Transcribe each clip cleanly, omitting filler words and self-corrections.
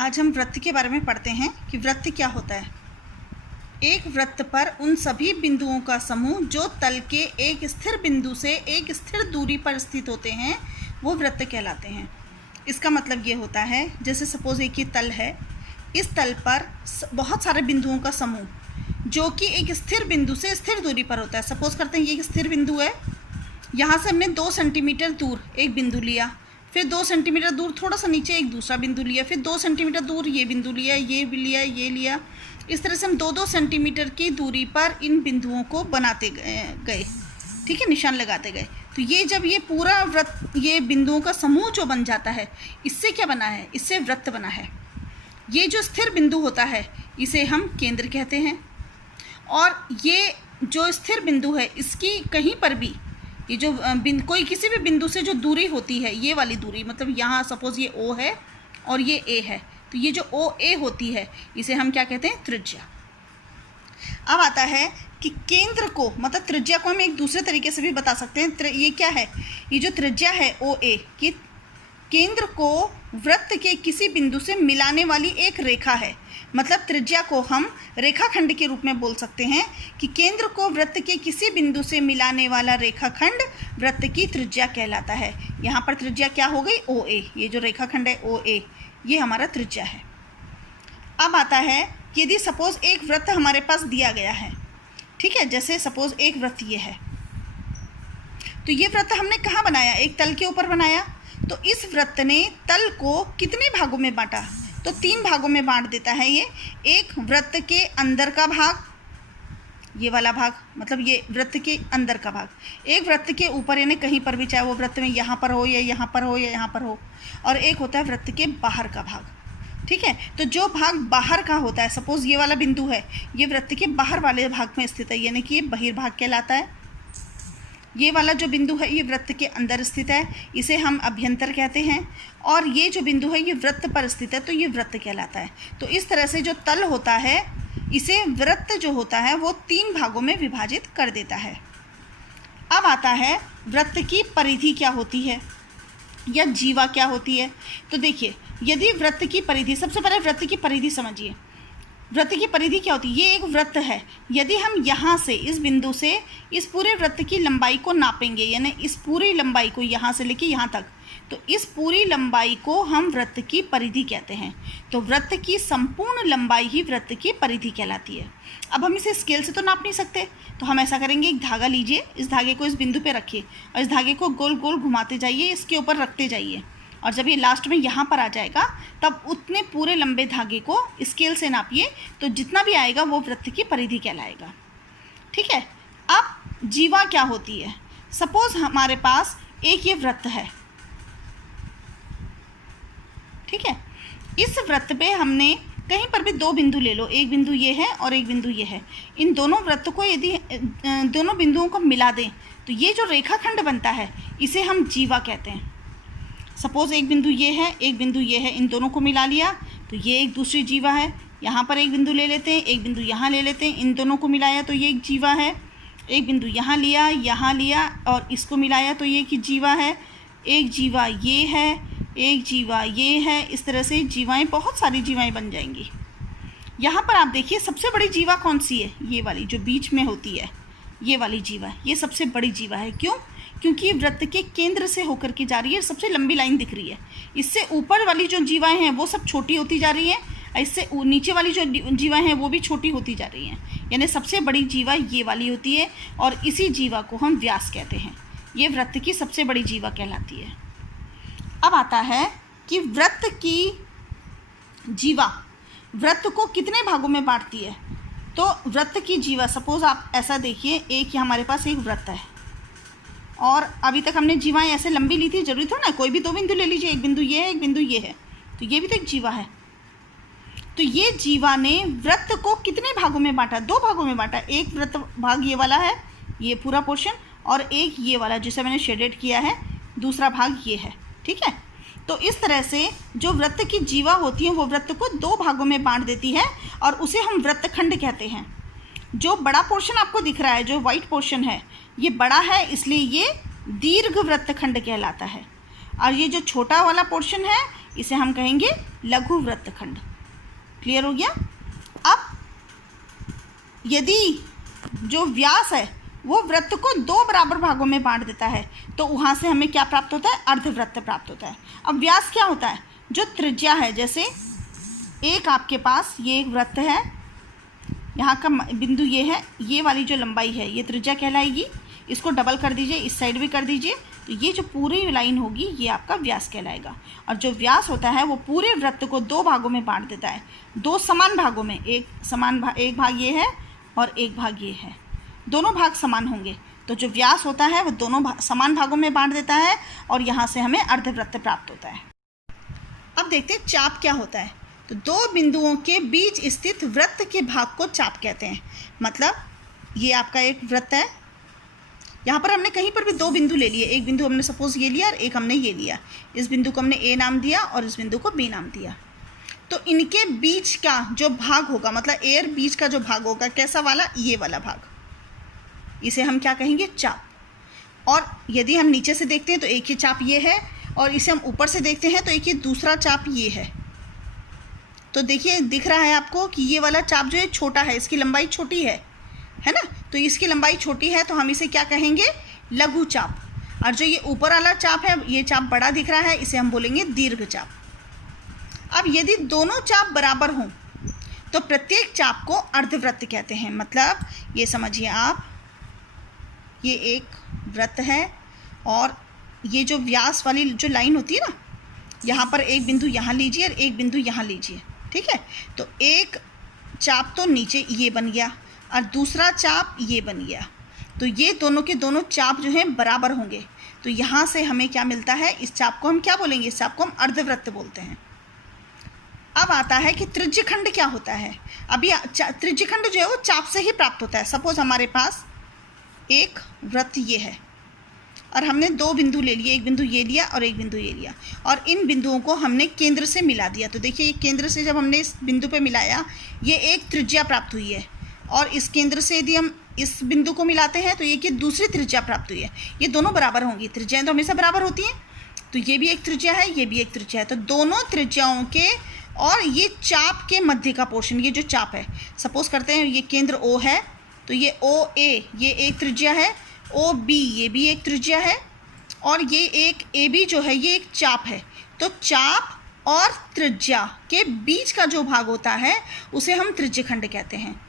आज हम वृत्त के बारे में पढ़ते हैं कि वृत्त क्या होता है। एक वृत्त पर उन सभी बिंदुओं का समूह जो तल के एक स्थिर बिंदु से एक स्थिर दूरी पर स्थित होते हैं वो वृत्त कहलाते हैं। इसका मतलब ये होता है, जैसे सपोज एक ये तल है, इस तल पर बहुत सारे बिंदुओं का समूह जो कि एक स्थिर बिंदु से स्थिर दूरी पर होता है। सपोज करते हैं ये एक स्थिर बिंदु है, यहाँ से हमने 2 सेंटीमीटर दूर एक बिंदु लिया, फिर 2 सेंटीमीटर दूर थोड़ा सा नीचे एक दूसरा बिंदु लिया, फिर 2 सेंटीमीटर दूर ये बिंदु लिया, ये भी लिया, ये लिया। इस तरह से हम 2-2 सेंटीमीटर की दूरी पर इन बिंदुओं को बनाते गए, ठीक है, निशान लगाते गए। तो ये जब ये पूरा वृत्त, ये बिंदुओं का समूह जो बन जाता है, इससे क्या बना है? इससे वृत्त बना है। ये जो स्थिर बिंदु होता है इसे हम केंद्र कहते हैं, और ये जो स्थिर बिंदु है इसकी कहीं पर भी ये जो कोई किसी भी बिंदु से जो दूरी होती है, ये वाली दूरी, मतलब यहाँ सपोज ये O है और ये A है, तो ये जो OA होती है इसे हम क्या कहते हैं? त्रिज्या। अब आता है कि केंद्र को, मतलब त्रिज्या को हम एक दूसरे तरीके से भी बता सकते हैं। ये क्या है? ये जो त्रिज्या है OA की, केंद्र को वृत्त के किसी बिंदु से मिलाने वाली एक रेखा है। मतलब त्रिज्या को हम रेखाखंड के रूप में बोल सकते हैं कि केंद्र को वृत्त के किसी बिंदु से मिलाने वाला रेखाखंड वृत्त की त्रिज्या कहलाता है। यहाँ पर त्रिज्या क्या हो गई? OA। ये जो रेखाखंड है OA, ये हमारा त्रिज्या है। अब आता है यदि सपोज एक वृत्त हमारे पास दिया गया है, ठीक है, जैसे सपोज एक वृत्त ये है, तो ये वृत्त हमने कहाँ बनाया? एक तल के ऊपर बनाया। तो इस वृत्त ने तल को कितने भागों में बांटा? तो 3 भागों में बांट देता है ये। एक वृत्त के अंदर का भाग, ये वाला भाग, मतलब ये वृत्त के अंदर का भाग। एक वृत्त के ऊपर, यानी कहीं पर भी, चाहे वो वृत्त में यहाँ पर हो या यहाँ पर हो या यहाँ पर हो। और एक होता है वृत्त के बाहर का भाग, ठीक है। तो जो भाग बाहर का होता है, सपोज ये वाला बिंदु है, ये वृत्त के बाहर वाले भाग में स्थित है, यानी कि ये बहिर्भाग कहलाता है। ये वाला जो बिंदु है ये वृत्त के अंदर स्थित है, इसे हम अभ्यंतर कहते हैं। और ये जो बिंदु है ये वृत्त पर स्थित है, तो ये वृत्त कहलाता है। तो इस तरह से जो तल होता है इसे वृत्त जो होता है वो 3 भागों में विभाजित कर देता है। अब आता है वृत्त की परिधि क्या होती है या जीवा क्या होती है। तो देखिए, यदि वृत्त की परिधि, सबसे पहले वृत्त की परिधि समझिए। वृत्त की परिधि क्या होती है? ये एक वृत्त है, यदि हम यहाँ से, इस बिंदु से इस पूरे वृत्त की लंबाई को नापेंगे, यानी इस पूरी लंबाई को यहाँ से लेके यहाँ तक, तो इस पूरी लंबाई को हम वृत्त की परिधि कहते हैं। तो वृत्त की संपूर्ण लंबाई ही वृत्त की परिधि कहलाती है। अब हम इसे स्केल से तो नाप नहीं सकते, तो हम ऐसा करेंगे, एक धागा लीजिए, इस धागे को इस बिंदु पे रखिए और इस धागे को गोल गोल घुमाते जाइए, इसके ऊपर रखते जाइए, और जब ये लास्ट में यहाँ पर आ जाएगा तब उतने पूरे लंबे धागे को स्केल से नापिए, तो जितना भी आएगा वो वृत्त की परिधि कहलाएगा, ठीक है। अब जीवा क्या होती है? सपोज हमारे पास एक ये वृत्त है, ठीक है। इस वृत्त पे हमने कहीं पर भी 2 बिंदु ले लो, एक बिंदु ये है और एक बिंदु ये है। इन दोनों वृत्त को यदि दोनों बिंदुओं को मिला दें तो ये जो रेखाखंड बनता है इसे हम जीवा कहते हैं। सपोज एक बिंदु ये है, एक बिंदु ये है, इन दोनों को मिला लिया तो ये एक दूसरी जीवा है। यहाँ पर एक बिंदु ले लेते हैं, एक बिंदु यहाँ ले लेते हैं, इन दोनों को मिलाया तो ये एक जीवा है। एक बिंदु यहाँ लिया और इसको मिलाया तो ये एक जीवा है। एक जीवा ये है, एक जीवा ये है। इस तरह से जीवाएँ, बहुत सारी जीवाएँ बन जाएंगी। यहाँ पर आप देखिए सबसे बड़ी जीवा कौन सी है? ये वाली जो बीच में होती है, ये वाली जीवा, ये सबसे बड़ी जीवा है। क्यों? क्योंकि वृत्त के केंद्र से होकर के जा रही है, सबसे लंबी लाइन दिख रही है। इससे ऊपर वाली जो जीवाएं हैं वो सब छोटी होती जा रही हैं, इससे नीचे वाली जो जीवाएं हैं वो भी छोटी होती जा रही हैं। यानी सबसे बड़ी जीवा ये वाली होती है और इसी जीवा को हम व्यास कहते हैं। ये वृत्त की सबसे बड़ी जीवा कहलाती है। अब आता है कि वृत्त की जीवा वृत्त को कितने भागों में बांटती है। तो वृत्त की जीवा, सपोज आप ऐसा देखिए, एक हमारे पास एक वृत्त है और अभी तक हमने जीवाएं ऐसे लंबी ली थी, जरूरी थोड़ा ना कोई भी 2 बिंदु ले लीजिए, एक बिंदु ये है, एक बिंदु ये है, तो ये भी तो एक जीवा है। तो ये जीवा ने वृत्त को कितने भागों में बांटा? 2 भागों में बांटा। एक वृत्त भाग ये वाला है, ये पूरा पोर्शन, और एक ये वाला जिसे मैंने शेडेड किया है, दूसरा भाग ये है, ठीक है। तो इस तरह से जो वृत्त की जीवा होती है वो वृत्त को 2 भागों में बांट देती है और उसे हम वृत्तखंड कहते हैं। जो बड़ा पोर्शन आपको दिख रहा है, जो वाइट पोर्शन है, ये बड़ा है इसलिए ये दीर्घ वृत्तखंड कहलाता है। और ये जो छोटा वाला पोर्शन है इसे हम कहेंगे लघु वृत्तखंड। क्लियर हो गया। अब यदि जो व्यास है वो वृत्त को 2 बराबर भागों में बांट देता है तो वहाँ से हमें क्या प्राप्त होता है? अर्धवृत्त प्राप्त होता है। अब व्यास क्या होता है? जो त्रिज्या है, जैसे एक आपके पास ये एक वृत्त है, यहाँ का बिंदु ये है, ये वाली जो लंबाई है ये त्रिज्या कहलाएगी। इसको डबल कर दीजिए, इस साइड भी कर दीजिए, तो ये जो पूरी लाइन होगी ये आपका व्यास कहलाएगा। और जो व्यास होता है वो पूरे वृत्त को 2 भागों में बांट देता है, 2 समान भागों में। एक भाग ये है और एक भाग ये है, दोनों भाग समान होंगे। तो जो व्यास होता है वो दोनों समान भागों में बांट देता है और यहाँ से हमें अर्धवृत्त प्राप्त होता है। अब देखते हैं चाप क्या होता है। तो 2 बिंदुओं के बीच स्थित वृत्त के भाग को चाप कहते हैं। मतलब ये आपका एक वृत्त है, यहाँ पर हमने कहीं पर भी 2 बिंदु ले लिए। एक बिंदु हमने सपोज ये लिया और एक हमने ये लिया। इस बिंदु को हमने ए नाम दिया और इस बिंदु को बी नाम दिया। तो इनके बीच का जो भाग होगा, मतलब ए और बीच का जो भाग होगा, कैसा वाला? ये वाला भाग, इसे हम क्या कहेंगे? चाप। और यदि हम नीचे से देखते हैं तो एक ही चाप ये है, और इसे हम ऊपर से देखते हैं तो एक ये दूसरा चाप ये है। तो देखिए, दिख रहा है आपको कि ये वाला चाप जो है छोटा है, इसकी लंबाई छोटी है ना? तो इसकी लंबाई छोटी है तो हम इसे क्या कहेंगे? लघु चाप। और जो ये ऊपर वाला चाप है, ये चाप बड़ा दिख रहा है, इसे हम बोलेंगे दीर्घ चाप। अब यदि दोनों चाप बराबर हों तो प्रत्येक चाप को अर्धवृत्त कहते हैं। मतलब ये समझिए आप, ये एक वृत्त है और ये जो व्यास वाली जो लाइन होती है ना, यहाँ पर एक बिंदु यहाँ लीजिए और एक बिंदु यहाँ लीजिए, ठीक है? तो एक चाप तो नीचे ये बन गया और दूसरा चाप ये बन गया। तो ये दोनों के दोनों चाप जो हैं बराबर होंगे। तो यहाँ से हमें क्या मिलता है? इस चाप को हम क्या बोलेंगे? इस चाप को हम अर्धवृत्त बोलते हैं। अब आता है कि त्रिज्यखंड क्या होता है। अभी त्रिज्यखंड जो है वो चाप से ही प्राप्त होता है। सपोज हमारे पास एक वृत्त ये है और हमने 2 बिंदु ले लिए, एक बिंदु ये लिया और एक बिंदु ये लिया, और इन बिंदुओं को हमने केंद्र से मिला दिया। तो देखिए, केंद्र से जब हमने इस बिंदु पे मिलाया, ये एक त्रिज्या प्राप्त हुई है, और इस केंद्र से यदि हम इस बिंदु को मिलाते हैं तो ये कि दूसरी त्रिज्या प्राप्त हुई है। ये दोनों बराबर होंगी, त्रिज्याएँ तो हमेशा बराबर होती हैं। तो ये भी एक त्रिज्या है, ये भी एक त्रिज्या है। तो दोनों त्रिज्याओं के और ये चाप के मध्य का पोर्शन, ये जो चाप है, सपोज करते हैं ये केंद्र O है, तो ये OA ये एक त्रिज्या है, OB ये भी एक त्रिज्या है, और ये एक AB जो है ये एक चाप है। तो चाप और त्रिज्या के बीच का जो भाग होता है उसे हम त्रिज्यखंड कहते हैं।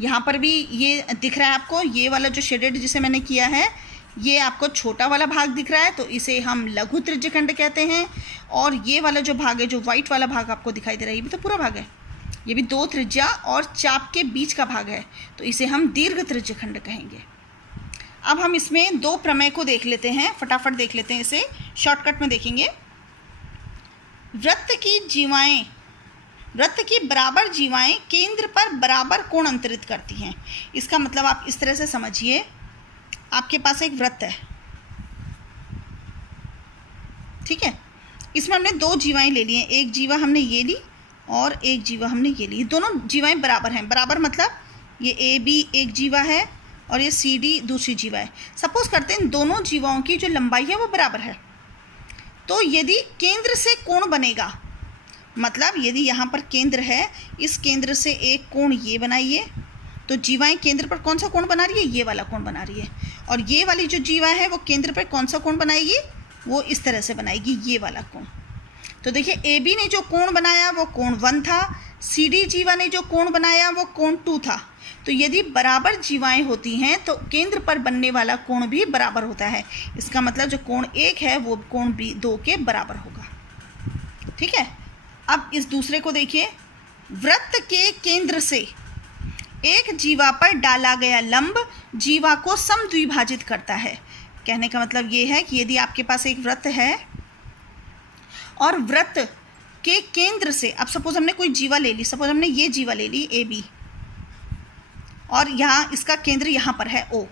यहाँ पर भी ये दिख रहा है आपको, ये वाला जो शेडेड जिसे मैंने किया है, ये आपको छोटा वाला भाग दिख रहा है, तो इसे हम लघु त्रिज्यखंड कहते हैं। और ये वाला जो भाग है, जो वाइट वाला भाग आपको दिखाई दे रहा है, ये भी तो पूरा भाग है, ये भी 2 त्रिज्या और चाप के बीच का भाग है, तो इसे हम दीर्घ त्रिज्यखंड कहेंगे। अब हम इसमें 2 प्रमेय को देख लेते हैं, फटाफट देख लेते हैं, इसे शॉर्टकट में देखेंगे। वृत्त की बराबर जीवाएं केंद्र पर बराबर कोण अंतरित करती हैं। इसका मतलब आप इस तरह से समझिए, आपके पास एक वृत्त है, ठीक है? इसमें हमने 2 जीवाएं ले ली हैं, एक जीवा हमने ये ली और एक जीवा हमने ये ली। दोनों जीवाएं बराबर हैं। बराबर मतलब ये AB एक जीवा है और ये CD दूसरी जीवा है। सपोज करते हैं दोनों जीवाओं की जो लंबाई है वो बराबर है, तो यदि केंद्र से कोण बनेगा, मतलब यदि यहाँ पर केंद्र है, इस केंद्र से एक कोण ये बनाइए, तो जीवाएं केंद्र पर कौन सा कोण बना रही है? ये वाला कोण बना रही है। और ये वाली जो जीवा है वो केंद्र पर कौन सा कोण बनाएगी? वो इस तरह से बनाएगी, ये वाला कोण। तो देखिए, AB ने जो कोण बनाया वो कोण 1 था, CD जीवा ने जो कोण बनाया वो कोण 2 था। तो यदि बराबर जीवाएं होती हैं तो केंद्र पर बनने वाला कोण भी बराबर होता है। इसका मतलब जो कोण 1 है वो कोण 2 के बराबर होगा, ठीक है? अब इस दूसरे को देखिए, वृत्त के केंद्र से एक जीवा पर डाला गया लंब जीवा को समद्विभाजित करता है। कहने का मतलब ये है कि यदि आपके पास एक वृत्त है और वृत्त के केंद्र से, अब सपोज हमने कोई जीवा ले ली, सपोज हमने ये जीवा ले ली AB, और यहाँ इसका केंद्र यहाँ पर है O।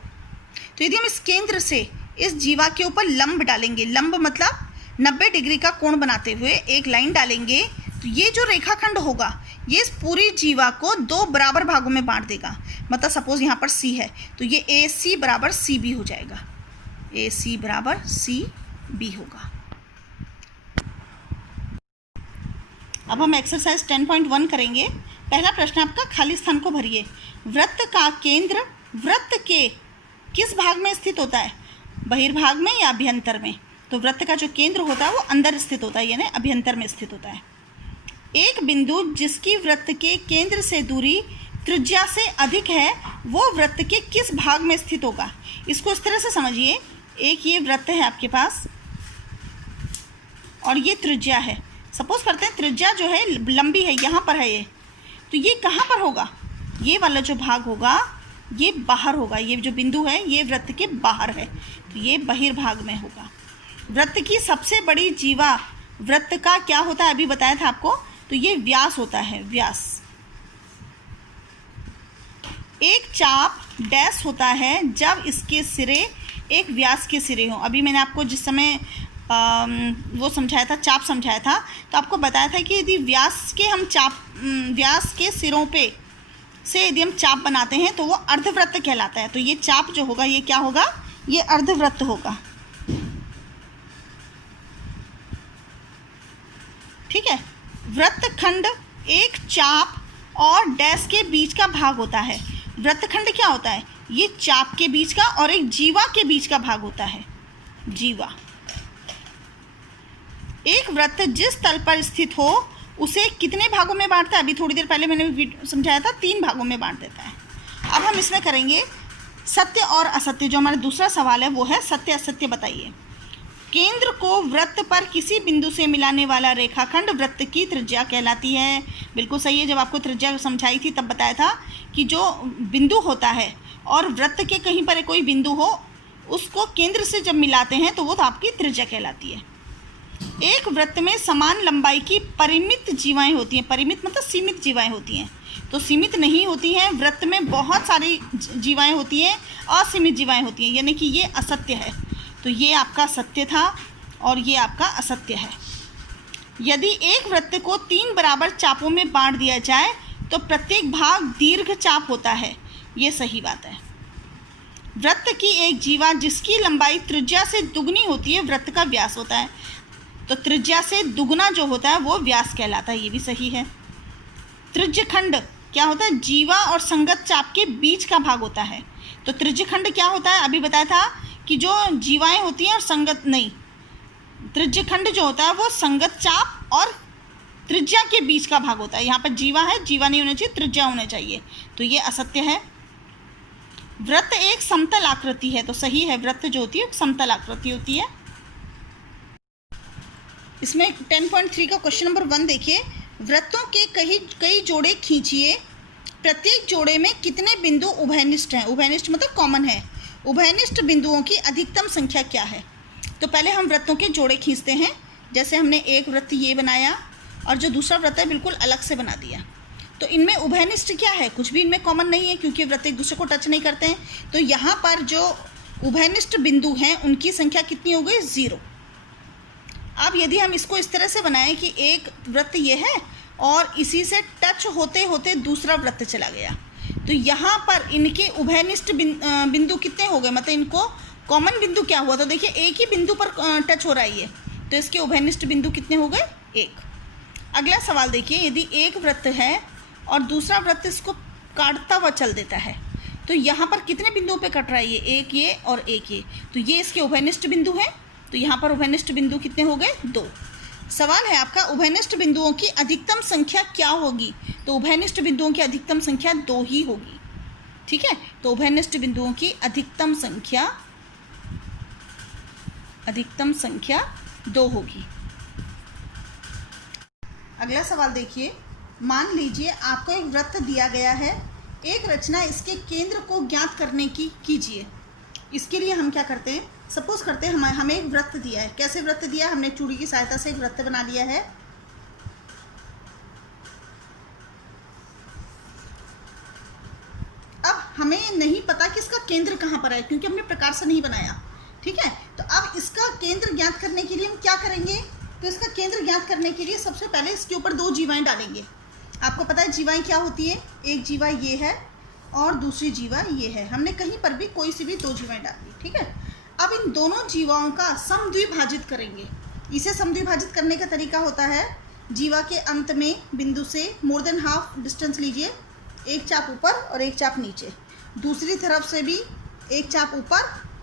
तो यदि हम इस केंद्र से इस जीवा के ऊपर लंब डालेंगे, लंब मतलब 90 डिग्री का कोण बनाते हुए एक लाइन डालेंगे, तो ये जो रेखाखंड होगा ये इस पूरी जीवा को 2 बराबर भागों में बांट देगा। मतलब सपोज यहाँ पर C है, तो ये AC बराबर CB हो जाएगा, AC बराबर CB होगा। अब हम एक्सरसाइज 10.1 करेंगे। पहला प्रश्न आपका, खाली स्थान को भरिए। वृत्त का केंद्र वृत्त के किस भाग में स्थित होता है, बहिर्भाग में या अभ्यंतर में? तो वृत्त का जो केंद्र होता है वो अंदर स्थित होता है, यानी अभ्यंतर में स्थित होता है। एक बिंदु जिसकी वृत्त के केंद्र से दूरी त्रिज्या से अधिक है वो वृत्त के किस भाग में स्थित होगा? इसको इस तरह से समझिए, एक ये वृत्त है आपके पास और ये त्रिज्या है। सपोज करते हैं त्रिज्या जो है लंबी है, यहाँ पर है ये, तो ये कहाँ पर होगा? ये वाला जो भाग होगा ये बाहर होगा। ये जो बिंदु है ये वृत्त के बाहर है, तो ये बहिर्भाग में होगा। वृत्त की सबसे बड़ी जीवा वृत्त का क्या होता है, अभी बताया था आपको, तो ये व्यास होता है, व्यास। एक चाप डैश होता है जब इसके सिरे एक व्यास के सिरे हों। अभी मैंने आपको जिस समय वो समझाया था, चाप समझाया था, तो आपको बताया था कि यदि व्यास के सिरों पे से यदि हम चाप बनाते हैं तो वो अर्धवृत्त कहलाता है। तो ये चाप जो होगा ये क्या होगा? ये अर्धवृत्त होगा। ठीक है। वृत्तखंड एक चाप और डैश के बीच का भाग होता है। वृत्तखंड क्या होता है? ये चाप के बीच का और एक जीवा के बीच का भाग होता है, जीवा। एक वृत्त जिस तल पर स्थित हो उसे कितने भागों में बांटता है? अभी थोड़ी देर पहले मैंने समझाया था, 3 भागों में बांट देता है। अब हम इसमें करेंगे सत्य और असत्य। जो हमारा दूसरा सवाल है वो है सत्य असत्य बताइए। केंद्र को वृत्त पर किसी बिंदु से मिलाने वाला रेखाखंड वृत्त की त्रिज्या कहलाती है। बिल्कुल सही है। जब आपको त्रिज्या समझाई थी तब बताया था कि जो बिंदु होता है और वृत्त के कहीं पर कोई बिंदु हो उसको केंद्र से जब मिलाते हैं तो वो तो आपकी त्रिज्या कहलाती है। एक वृत्त में समान लंबाई की परिमित जीवाएं होती हैं। परिमित मतलब सीमित जीवाएं होती हैं, तो सीमित नहीं होती हैं। वृत्त में बहुत सारी जीवाएं होती हैं, असीमित जीवाएं होती हैं, यानी कि ये असत्य है। तो ये आपका सत्य था और ये आपका असत्य है। यदि एक वृत्त को 3 बराबर चापों में बांट दिया जाए तो प्रत्येक भाग दीर्घ चाप होता है, ये सही बात है। वृत्त की एक जीवा जिसकी लंबाई त्रिज्या से दुगनी होती है वृत्त का व्यास होता है। तो त्रिज्या से दुगना जो होता है वो व्यास कहलाता है, ये भी सही है। त्रिज्यखंड क्या होता है? जीवा और संगत चाप के बीच का भाग होता है। तो त्रिज्यखंड क्या होता है? अभी बताया था कि जो जीवाएं होती हैं और संगत नहीं, त्रिज्यखंड जो होता है वो संगत चाप और त्रिज्या के बीच का भाग होता है। यहाँ पर जीवा है, जीवा नहीं होना चाहिए, त्रिज्या होना चाहिए, तो ये असत्य है। वृत्त एक समतल आकृति है, तो सही है। वृत्त जो होती है समतल आकृति होती है। इसमें 10.3 का क्वेश्चन नंबर 1 देखिए। वृत्तों के कई जोड़े खींचिए। प्रत्येक जोड़े में कितने बिंदु उभयनिष्ठ हैं? उभयनिष्ठ मतलब कॉमन है। उभयनिष्ठ बिंदुओं की अधिकतम संख्या क्या है? तो पहले हम वृत्तों के जोड़े खींचते हैं। जैसे हमने एक वृत्त ये बनाया और जो दूसरा वृत्त है बिल्कुल अलग से बना दिया। तो इनमें उभयनिष्ठ क्या है? कुछ भी इनमें कॉमन नहीं है क्योंकि वृत्त एक दूसरे को टच नहीं करते हैं। तो यहाँ पर जो उभयनिष्ठ बिंदु हैं उनकी संख्या कितनी हो गई? 0। अब यदि हम इसको इस तरह से बनाएं कि एक वृत्त ये है और इसी से टच होते होते दूसरा वृत्त चला गया, तो यहाँ पर इनके उभयनिष्ठ बिंदु कितने हो गए? मतलब इनको कॉमन बिंदु क्या हुआ? तो देखिए एक ही बिंदु पर टच हो रहा है ये, तो इसके उभयनिष्ठ बिंदु कितने हो गए? 1। अगला सवाल देखिए। यदि एक वृत्त है और दूसरा वृत्त इसको काटता हुआ चल देता है, तो यहाँ पर कितने बिंदुओं पे कट रहा है? ये एक, ये और एक ये, तो ये इसके उभयनिष्ठ बिंदु हैं। तो यहाँ पर उभयनिष्ठ बिंदु कितने हो गए? 2। सवाल है आपका उभयनिष्ठ बिंदुओं की अधिकतम संख्या क्या होगी? तो उभयनिष्ठ बिंदुओं की अधिकतम संख्या 2 ही होगी। ठीक है, तो उभयनिष्ठ बिंदुओं की अधिकतम संख्या 2 होगी। अगला सवाल देखिए। मान लीजिए आपको एक वृत्त दिया गया है, एक रचना इसके केंद्र को ज्ञात करने की कीजिए। इसके लिए हम क्या करते हैं? सपोज करते हैं हमें एक वृत्त दिया है। कैसे वृत्त दिया? हमने चूड़ी की सहायता से एक वृत्त बना लिया है। अब हमें नहीं पता कि इसका केंद्र कहाँ पर है क्योंकि हमने प्रकार से नहीं बनाया। ठीक है, तो अब इसका केंद्र ज्ञात करने के लिए हम क्या करेंगे? तो इसका केंद्र ज्ञात करने के लिए सबसे पहले इसके ऊपर 2 जीवाएं डालेंगे। आपको पता है जीवाएं क्या होती है? एक जीवा ये है और दूसरी जीवा ये है। हमने कहीं पर भी कोई सी भी 2 जीवाएं डाल दी। ठीक है, अब इन दोनों जीवाओं का समद्विभाजित करेंगे। इसे समद्विभाजित करने का तरीका होता है जीवा के अंत में बिंदु से मोर देन हाफ डिस्टेंस लीजिए, एक चाप ऊपर और एक चाप नीचे, दूसरी तरफ से भी एक चाप ऊपर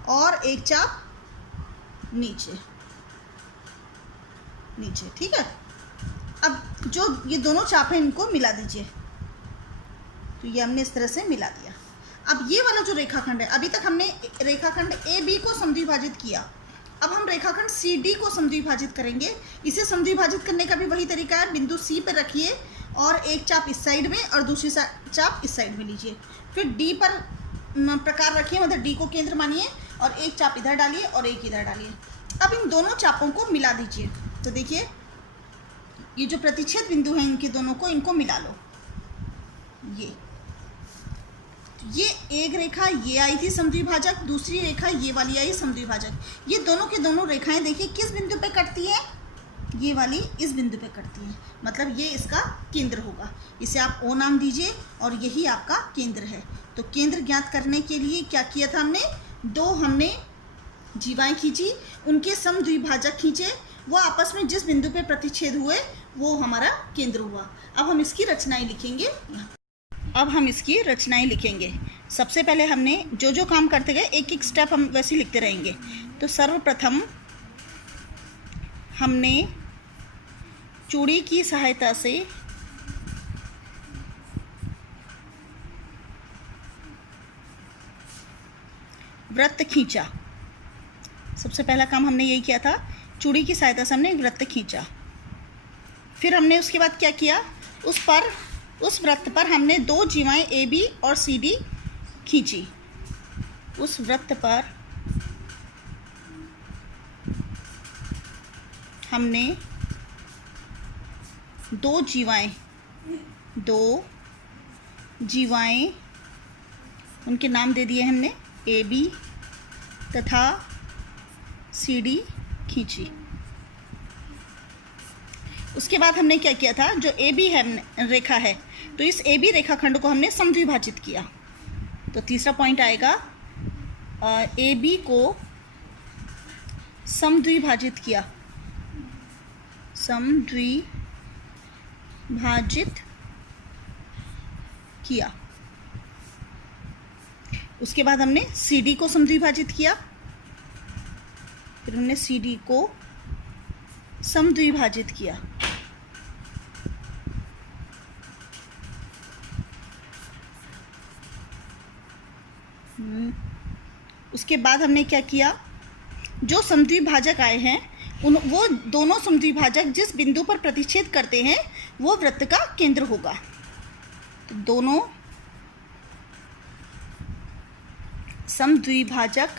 और एक चाप नीचे नीचे, ठीक है। अब जो ये दोनों चाप हैं इनको मिला दीजिए, तो ये हमने इस तरह से मिला दिया। अब ये वाला जो रेखाखंड है, अभी तक हमने रेखाखंड ए बी को समद्विभाजित किया, अब हम रेखाखंड सी डी को समद्विभाजित करेंगे। इसे समद्विभाजित करने का भी वही तरीका है, बिंदु सी पर रखिए और एक चाप इस साइड में और दूसरी चाप इस साइड में लीजिए, फिर डी पर प्रकार रखिए, मतलब डी को केंद्र मानिए और एक चाप इधर डालिए और एक इधर डालिए। अब इन दोनों चापों को मिला दीजिए, तो देखिए ये जो प्रतिच्छेद बिंदु हैं इनके दोनों को, इनको मिला लो। ये एक रेखा ये आई थी समद्विभाजक, दूसरी रेखा ये वाली आई समद्विभाजक। ये दोनों के दोनों रेखाएं देखिए किस बिंदु पे कटती हैं, ये वाली इस बिंदु पे कटती है, मतलब ये इसका केंद्र होगा। इसे आप ओ नाम दीजिए और यही आपका केंद्र है। तो केंद्र ज्ञात करने के लिए क्या किया था हमने, दो हमने जीवाएं खींची, उनके समद्विभाजक खींचे, वो आपस में जिस बिंदु पे प्रतिच्छेद हुए वो हमारा केंद्र हुआ। अब हम इसकी रचनाएं लिखेंगे। सबसे पहले हमने जो जो काम करते गए एक एक स्टेप हम वैसे लिखते रहेंगे। तो सर्वप्रथम हमने चूड़ी की सहायता से वृत्त खींचा। सबसे पहला काम हमने यही किया था, चूड़ी की सहायता से हमने वृत्त खींचा। फिर हमने उसके बाद क्या किया, उस वृत्त पर हमने दो जीवाएं ए बी और सी डी खींची। उस वृत्त पर हमने दो जीवाएं उनके नाम दे दिए हमने, ए बी तथा सी डी खींची। उसके बाद हमने क्या किया था, जो ए बी है रेखा है, तो इस ए बी रेखाखंड को हमने समद्विभाजित किया। तो तीसरा पॉइंट आएगा, ए बी को समद्विभाजित किया। उसके बाद हमने सी डी को समद्विभाजित किया, फिर हमने सी डी को समद्विभाजित किया। उसके बाद हमने क्या किया, जो समद्विभाजक आए हैं वो दोनों समद्विभाजक जिस बिंदु पर प्रतिच्छेद करते हैं वो वृत्त का केंद्र होगा। तो दोनों समद्विभाजक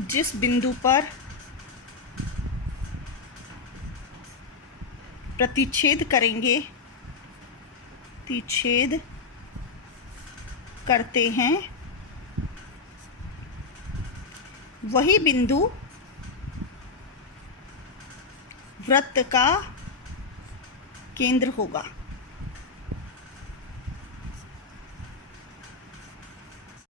जिस बिंदु पर प्रतिच्छेद करते हैं वही बिंदु वृत्त का केंद्र होगा।